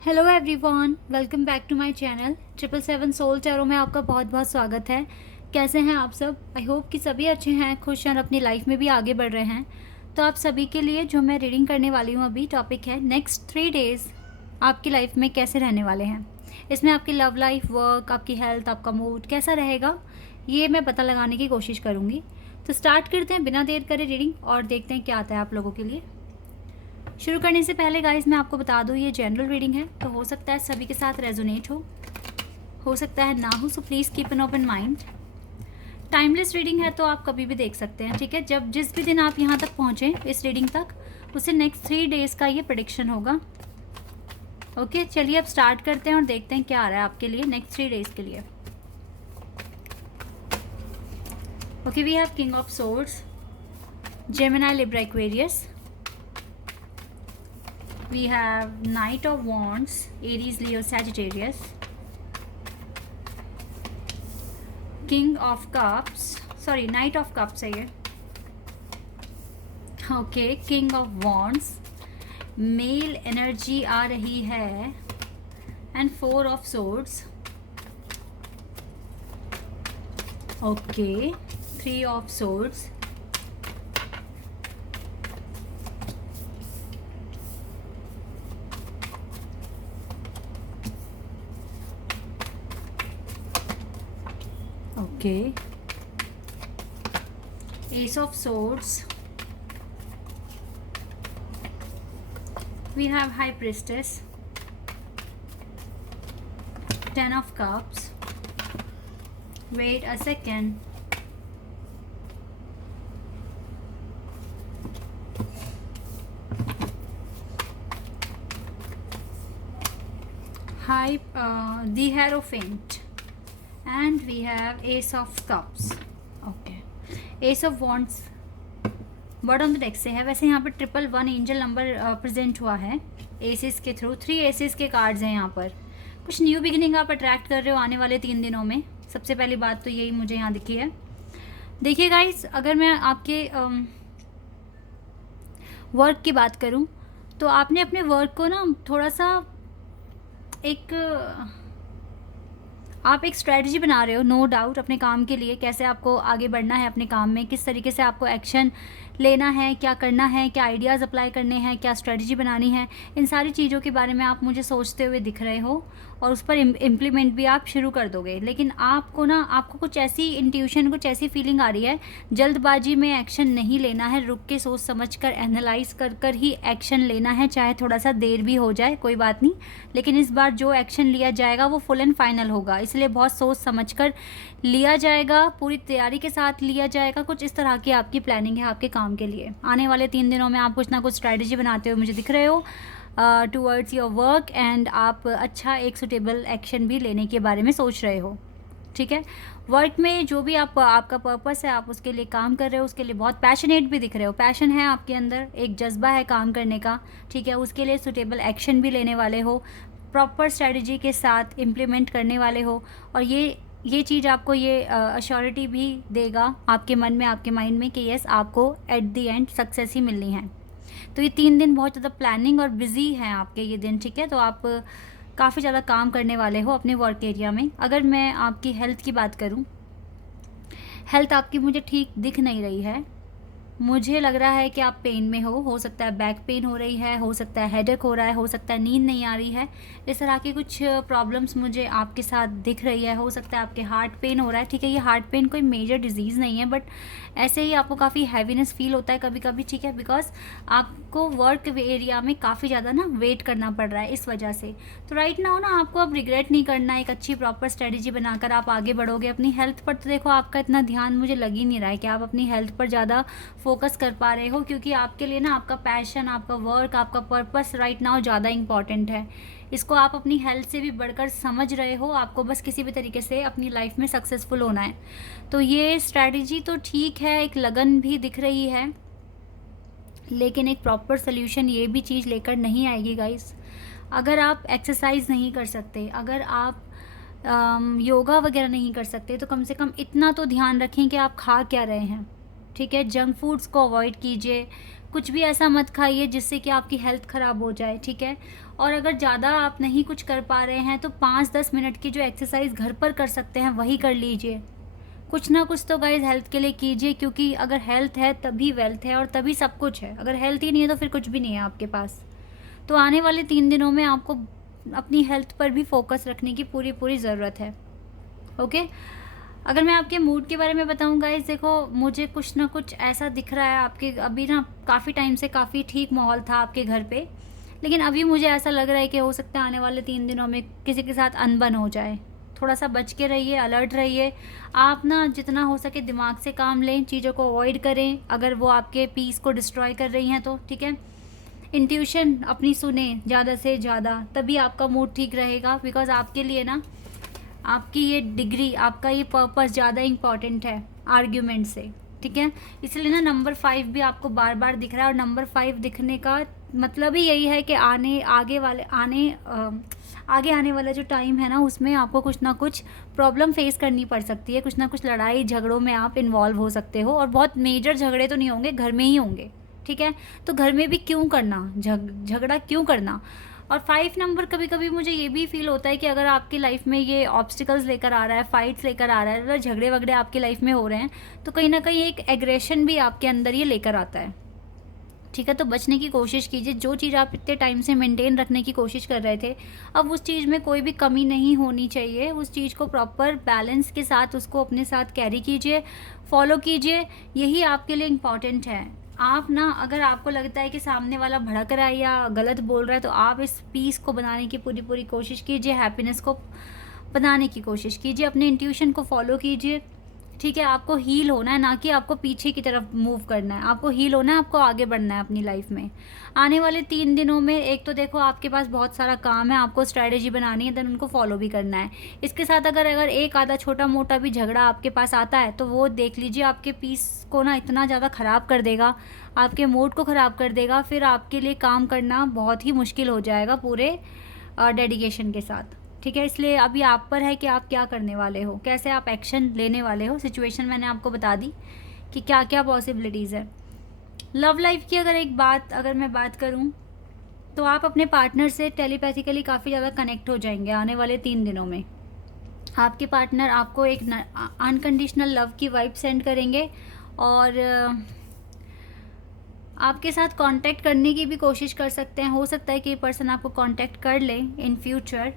Hello everyone, welcome back to my channel 777 soul tarot में आपका बहुत बहुत स्वागत है। कैसे हैं आप सब? आई होप कि सभी अच्छे हैं, खुश हैं और अपनी लाइफ में भी आगे बढ़ रहे हैं। तो आप सभी के लिए जो मैं रीडिंग करने वाली हूँ अभी टॉपिक है नेक्स्ट 3 डेज़ आपकी लाइफ में कैसे रहने वाले हैं। इसमें आपकी लव लाइफ, वर्क, आपकी हेल्थ, आपका मूड कैसा रहेगा, ये मैं पता लगाने की कोशिश करूँगी। तो स्टार्ट करते हैं बिना देर करे रीडिंग और देखते हैं क्या आता है आप लोगों के लिए। शुरू करने से पहले गाइस मैं आपको बता दूँ ये जनरल रीडिंग है, तो हो सकता है सभी के साथ रेजोनेट हो सकता है ना हो, so please keep an open mind. Timeless reading है तो आप कभी भी देख सकते हैं, ठीक है। जब जिस भी दिन आप यहाँ तक पहुँचे इस रीडिंग तक, उससे नेक्स्ट 3 डेज़ का ये प्रेडिक्शन होगा। ओके, चलिए अब स्टार्ट करते हैं और देखते हैं क्या आ रहा है आपके लिए नेक्स्ट 3 डेज़ के लिए। Okay, we have king of swords, Gemini, Libra, Aquarius. We have Knight of Wands, Aries, Leo, Sagittarius. King of Cups, sorry, Knight of Cups है ये. Okay, King of Wands, Male energy आ रही है, and 4 of Swords. Okay, 3 of Swords. Okay, Ace of Swords. We have High Priestess, 10 of Cups. Wait a second. The Hierophant. And we have Ace of Cups. Okay, Ace of Wands word on the deck से है। वैसे यहाँ पर 111 angel number present हुआ है assess के through. 3 assess के cards हैं यहाँ पर। कुछ न्यू बिगिनिंग आप अट्रैक्ट कर रहे हो आने वाले 3 दिनों में। सबसे पहली बात तो यही मुझे यहाँ दिखी है। देखिए गाइस, अगर मैं आपके वर्क की बात करूँ तो आपने अपने वर्क को ना थोड़ा सा आप एक स्ट्रेटजी बना रहे हो, नो डाउट, अपने काम के लिए। कैसे आपको आगे बढ़ना है अपने काम में, किस तरीके से आपको एक्शन लेना है, क्या करना है, क्या आइडियाज़ अप्लाई करने हैं, क्या स्ट्रेटजी बनानी है, इन सारी चीज़ों के बारे में आप मुझे सोचते हुए दिख रहे हो और उस पर इम्प्लीमेंट भी आप शुरू कर दोगे। लेकिन आपको कुछ ऐसी इंट्यूशन, कुछ ऐसी फीलिंग आ रही है, जल्दबाजी में एक्शन नहीं लेना है, रुक के सोच समझ कर एनालाइज कर ही एक्शन लेना है। चाहे थोड़ा सा देर भी हो जाए, कोई बात नहीं, लेकिन इस बार जो एक्शन लिया जाएगा वो फुल एंड फाइनल होगा। इसलिए बहुत सोच समझ कर लिया जाएगा, पूरी तैयारी के साथ लिया जाएगा। कुछ इस तरह की आपकी प्लानिंग है आपके काम के लिए। आने वाले 3 दिनों में आप कुछ ना कुछ स्ट्रैटेजी बनाते हुए मुझे दिख रहे हो टूवर्ड्स योर वर्क, एंड आप अच्छा एक सुटेबल एक्शन भी लेने के बारे में सोच रहे हो, ठीक है। वर्क में जो भी आपका पर्पस है, आप उसके लिए काम कर रहे हो, उसके लिए बहुत पैशनेट भी दिख रहे हो। पैशन है आपके अंदर, एक जज्बा है काम करने का, ठीक है। उसके लिए सुटेबल एक्शन भी लेने वाले हो, प्रॉपर स्ट्रैटेजी के साथ इम्प्लीमेंट करने वाले हो। और ये चीज़ आपको ये अश्योरिटी भी देगा आपके मन में, आपके माइंड में कि यस, आपको एट द एंड सक्सेस ही मिलनी है। तो ये 3 दिन बहुत ज़्यादा प्लानिंग और बिजी हैं आपके ये दिन, ठीक है। तो आप काफ़ी ज़्यादा काम करने वाले हो अपने वर्क एरिया में। अगर मैं आपकी हेल्थ की बात करूँ, हेल्थ आपकी मुझे ठीक दिख नहीं रही है। मुझे लग रहा है कि आप पेन में हो सकता है बैक पेन हो रही है, हो सकता है हेडेक हो रहा है, हो सकता है नींद नहीं आ रही है। इस तरह की कुछ प्रॉब्लम्स मुझे आपके साथ दिख रही है। हो सकता है आपके हार्ट पेन हो रहा है, ठीक है। ये हार्ट पेन कोई मेजर डिजीज़ नहीं है, बट ऐसे ही आपको काफ़ी हैवीनेस फील होता है कभी कभी, ठीक है, बिकॉज आपको वर्क एरिया में काफ़ी ज़्यादा ना वेट करना पड़ रहा है इस वजह से। तो राइट नाउ ना आपको अब रिग्रेट नहीं करना, एक अच्छी प्रॉपर स्ट्रेटेजी बनाकर आप आगे बढ़ोगे। अपनी हेल्थ पर तो देखो आपका इतना ध्यान मुझे लग ही नहीं रहा है कि आप अपनी हेल्थ पर ज़्यादा फोकस कर पा रहे हो, क्योंकि आपके लिए ना आपका पैशन, आपका वर्क, आपका पर्पस राइट नाउ ज़्यादा इंपॉर्टेंट है। इसको आप अपनी हेल्थ से भी बढ़कर समझ रहे हो। आपको बस किसी भी तरीके से अपनी लाइफ में सक्सेसफुल होना है। तो ये स्ट्रैटेजी तो ठीक है, एक लगन भी दिख रही है, लेकिन एक प्रॉपर सोल्यूशन ये भी चीज़ लेकर नहीं आएगी गाइस। अगर आप एक्सरसाइज नहीं कर सकते, अगर आप योगा वगैरह नहीं कर सकते, तो कम से कम इतना तो ध्यान रखें कि आप खा क्या रहे हैं, ठीक है। जंक फूड्स को अवॉइड कीजिए, कुछ भी ऐसा मत खाइए जिससे कि आपकी हेल्थ ख़राब हो जाए, ठीक है। और अगर ज़्यादा आप नहीं कुछ कर पा रहे हैं तो 5-10 मिनट की जो एक्सरसाइज घर पर कर सकते हैं वही कर लीजिए। कुछ ना कुछ तो गाइज़ हेल्थ के लिए कीजिए, क्योंकि अगर हेल्थ है तभी वेल्थ है और तभी सब कुछ है। अगर हेल्थ ही नहीं है तो फिर कुछ भी नहीं है आपके पास। तो आने वाले 3 दिनों में आपको अपनी हेल्थ पर भी फ़ोकस रखने की पूरी ज़रूरत है, ओके। अगर मैं आपके मूड के बारे में बताऊँ गाइज़, देखो मुझे कुछ ना कुछ ऐसा दिख रहा है आपके, अभी ना काफ़ी टाइम से काफ़ी ठीक माहौल था आपके घर पे, लेकिन अभी मुझे ऐसा लग रहा है कि हो सकता है आने वाले 3 दिनों में किसी के साथ अनबन हो जाए। थोड़ा-सा बच के रहिए, अलर्ट रहिए। आप ना जितना हो सके दिमाग से काम लें, चीज़ों को अवॉइड करें, अगर वो आपके पीस को डिस्ट्रॉय कर रही हैं तो, ठीक है। इंट्यूशन अपनी सुने ज़्यादा से ज़्यादा, तभी आपका मूड ठीक रहेगा। बिकॉज़ आपके लिए ना आपकी ये डिग्री, आपका ये पर्पस ज़्यादा इम्पॉर्टेंट है आर्ग्यूमेंट से, ठीक है। इसलिए ना नंबर 5 भी आपको बार-बार दिख रहा है, और नंबर 5 दिखने का मतलब ही यही है कि आगे आने वाला जो टाइम है ना, उसमें आपको कुछ ना कुछ प्रॉब्लम फेस करनी पड़ सकती है। कुछ ना कुछ लड़ाई झगड़ों में आप इन्वॉल्व हो सकते हो, और बहुत मेजर झगड़े तो नहीं होंगे, घर में ही होंगे, ठीक है। तो घर में भी क्यों करना, झगड़ा क्यों करना। और 5 नंबर कभी-कभी मुझे ये भी फ़ील होता है कि अगर आपकी लाइफ में ये ऑब्स्टिकल्स लेकर आ रहा है, फाइट्स लेकर आ रहा है, मतलब झगड़े-वगड़े आपकी लाइफ में हो रहे हैं, तो कहीं न कहीं एक एग्रेशन भी आपके अंदर ये लेकर आता है, ठीक है। तो बचने की कोशिश कीजिए। जो चीज़ आप इतने टाइम से मेंटेन रखने की कोशिश कर रहे थे, अब उस चीज़ में कोई भी कमी नहीं होनी चाहिए। उस चीज़ को प्रॉपर बैलेंस के साथ उसको अपने साथ कैरी कीजिए, फॉलो कीजिए, यही आपके लिए इम्पॉर्टेंट है। आप ना, अगर आपको लगता है कि सामने वाला भड़क रहा है या गलत बोल रहा है, तो आप इस पीस को बनाने की पूरी कोशिश कीजिए, हैप्पीनेस को बनाने की कोशिश कीजिए, अपने इंट्यूशन को फॉलो कीजिए, ठीक है। आपको हील होना है, ना कि आपको पीछे की तरफ मूव करना है। आपको हील होना है, आपको आगे बढ़ना है अपनी लाइफ में। आने वाले 3 दिनों में एक तो देखो आपके पास बहुत सारा काम है, आपको स्ट्रैटेजी बनानी है, देन उनको फॉलो भी करना है। इसके साथ अगर एक आधा छोटा-मोटा भी झगड़ा आपके पास आता है, तो वो देख लीजिए आपके पीस को ना इतना ज़्यादा ख़राब कर देगा, आपके मूड को ख़राब कर देगा, फिर आपके लिए काम करना बहुत ही मुश्किल हो जाएगा पूरे डेडिकेशन के साथ, ठीक है। इसलिए अभी आप पर है कि आप क्या करने वाले हो, कैसे आप एक्शन लेने वाले हो। सिचुएशन मैंने आपको बता दी कि क्या-क्या पॉसिबिलिटीज़ है। लव लाइफ की अगर मैं बात करूं, तो आप अपने पार्टनर से टेलीपैथिकली काफ़ी ज़्यादा कनेक्ट हो जाएंगे आने वाले 3 दिनों में। आपके पार्टनर आपको एक अनकंडीशनल लव की वाइब सेंड करेंगे, और आपके साथ कांटेक्ट करने की भी कोशिश कर सकते हैं। हो सकता है कि ये पर्सन आपको कांटेक्ट कर ले इन फ्यूचर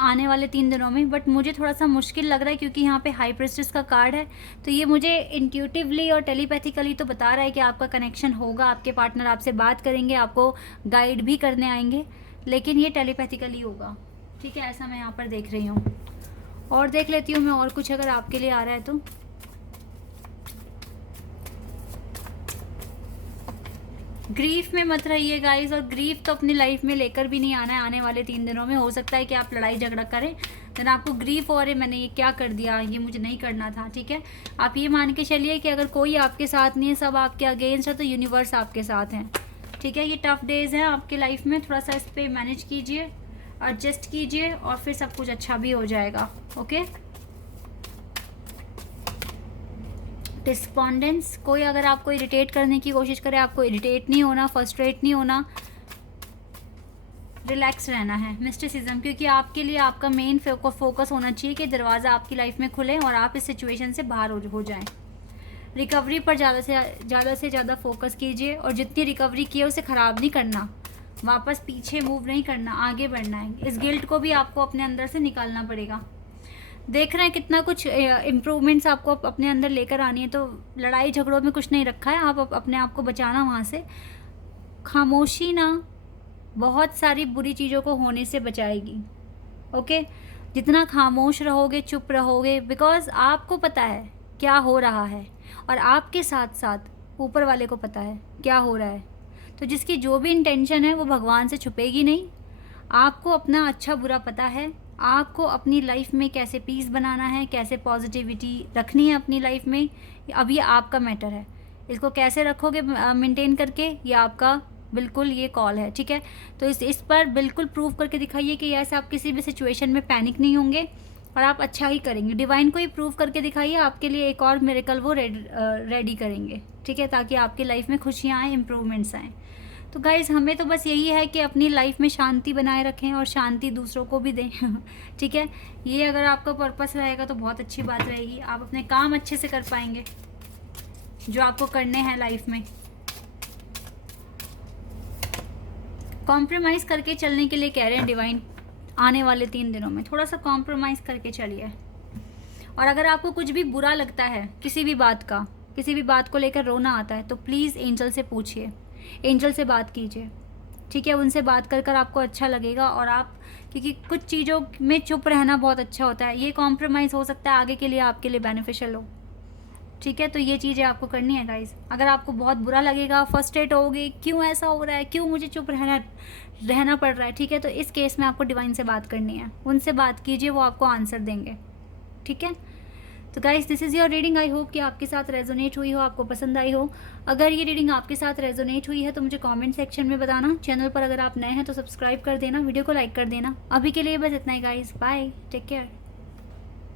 आने वाले 3 दिनों में, बट मुझे थोड़ा-सा मुश्किल लग रहा है क्योंकि यहाँ पे हाई प्रीस्टेस का कार्ड है। तो ये मुझे इंट्यूटिवली और टेलीपैथिकली तो बता रहा है कि आपका कनेक्शन होगा, आपके पार्टनर आपसे बात करेंगे, आपको गाइड भी करने आएँगे, लेकिन ये टेलीपैथिकली होगा, ठीक है। ऐसा मैं यहाँ पर देख रही हूँ, और देख लेती हूँ मैं और कुछ अगर आपके लिए आ रहा है तो। ग्रीफ में मत रहिए गाइस, और ग्रीफ तो अपनी लाइफ में लेकर भी नहीं आना है आने वाले 3 दिनों में। हो सकता है कि आप लड़ाई झगड़ा करें, देन आपको ग्रीफ हो, अरे मैंने ये क्या कर दिया, ये मुझे नहीं करना था, ठीक है। आप ये मान के चलिए कि अगर कोई आपके साथ नहीं है, सब आपके अगेंस्ट है, तो यूनिवर्स आपके साथ हैं, ठीक है। ये टफ डेज़ हैं आपके लाइफ में, थोड़ा सा इस पर मैनेज कीजिए, एडजस्ट कीजिए, और फिर सब कुछ अच्छा भी हो जाएगा, ओके। डिस्पॉन्डेंस, कोई अगर आपको इरिटेट करने की कोशिश करे, आपको इरिटेट नहीं होना, फ्रस्ट्रेट नहीं होना, रिलैक्स रहना है। मिस्टिसिज्म, क्योंकि आपके लिए आपका मेन फोकस होना चाहिए कि दरवाज़ा आपकी लाइफ में खुले और आप इस सिचुएशन से बाहर हो जाएं। रिकवरी पर ज़्यादा से ज़्यादा फोकस कीजिए, और जितनी रिकवरी की है उसे ख़राब नहीं करना, वापस पीछे मूव नहीं करना, आगे बढ़ना है। इस गिल्ट को भी आपको अपने अंदर से निकालना पड़ेगा। देख रहे हैं कितना कुछ इम्प्रूवमेंट्स आपको अपने अंदर लेकर आनी है, तो लड़ाई झगड़ों में कुछ नहीं रखा है, आप अपने आप को बचाना वहाँ से। खामोशी ना बहुत सारी बुरी चीज़ों को होने से बचाएगी, ओके। जितना खामोश रहोगे, चुप रहोगे, बिकॉज़ आपको पता है क्या हो रहा है, और आपके साथ साथ ऊपर वाले को पता है क्या हो रहा है। तो जिसकी जो भी इंटेंशन है वो भगवान से छुपेगी नहीं। आपको अपना अच्छा बुरा पता है, आपको अपनी लाइफ में कैसे पीस बनाना है, कैसे पॉजिटिविटी रखनी है अपनी लाइफ में, अब ये आपका मैटर है। इसको कैसे रखोगे मेंटेन करके, ये आपका बिल्कुल ये कॉल है, ठीक है। तो इस पर बिल्कुल प्रूव करके दिखाइए कि ऐसे आप किसी भी सिचुएशन में पैनिक नहीं होंगे, और आप अच्छा ही करेंगे। डिवाइन को ही प्रूव करके दिखाइए, आपके लिए एक और मिरेकल वो रेडी करेंगे, ठीक है, ताकि आपकी लाइफ में खुशियाँ आएँ, इम्प्रूवमेंट्स आएँ। तो गाइज़ हमें तो बस यही है कि अपनी लाइफ में शांति बनाए रखें और शांति दूसरों को भी दें ठीक है, ये अगर आपका पर्पस रहेगा तो बहुत अच्छी बात रहेगी। आप अपने काम अच्छे से कर पाएंगे जो आपको करने हैं लाइफ में। कॉम्प्रोमाइज़ करके चलने के लिए कह रहे हैं डिवाइन, आने वाले 3 दिनों में थोड़ा सा कॉम्प्रोमाइज़ करके चलिए। और अगर आपको कुछ भी बुरा लगता है, किसी भी बात को लेकर रोना आता है, तो प्लीज़ एंजल से पूछिए, एंजल से बात कीजिए, ठीक है। उनसे बात कर कर आपको अच्छा लगेगा। और आप, क्योंकि कुछ चीज़ों में चुप रहना बहुत अच्छा होता है, ये कॉम्प्रोमाइज़ हो सकता है आगे के लिए आपके लिए बेनिफिशियल हो, ठीक है। तो ये चीज़ें आपको करनी है गाइज। अगर आपको बहुत बुरा लगेगा, फर्स्ट्रेट होगे, क्यों ऐसा हो रहा है, क्यों मुझे चुप रहना पड़ रहा है, ठीक है, तो इस केस में आपको डिवाइन से बात करनी है, उनसे बात कीजिए, वो आपको आंसर देंगे, ठीक है। तो guys this is your reading. I hope कि आपके साथ रेजोनेट हुई हो, आपको पसंद आई हो। अगर ये रीडिंग आपके साथ रेजोनेट हुई है तो मुझे कमेंट सेक्शन में बताना। चैनल पर अगर आप नए हैं तो सब्सक्राइब कर देना, वीडियो को लाइक कर देना। अभी के लिए बस इतना ही गाइस, बाय, टेक केयर।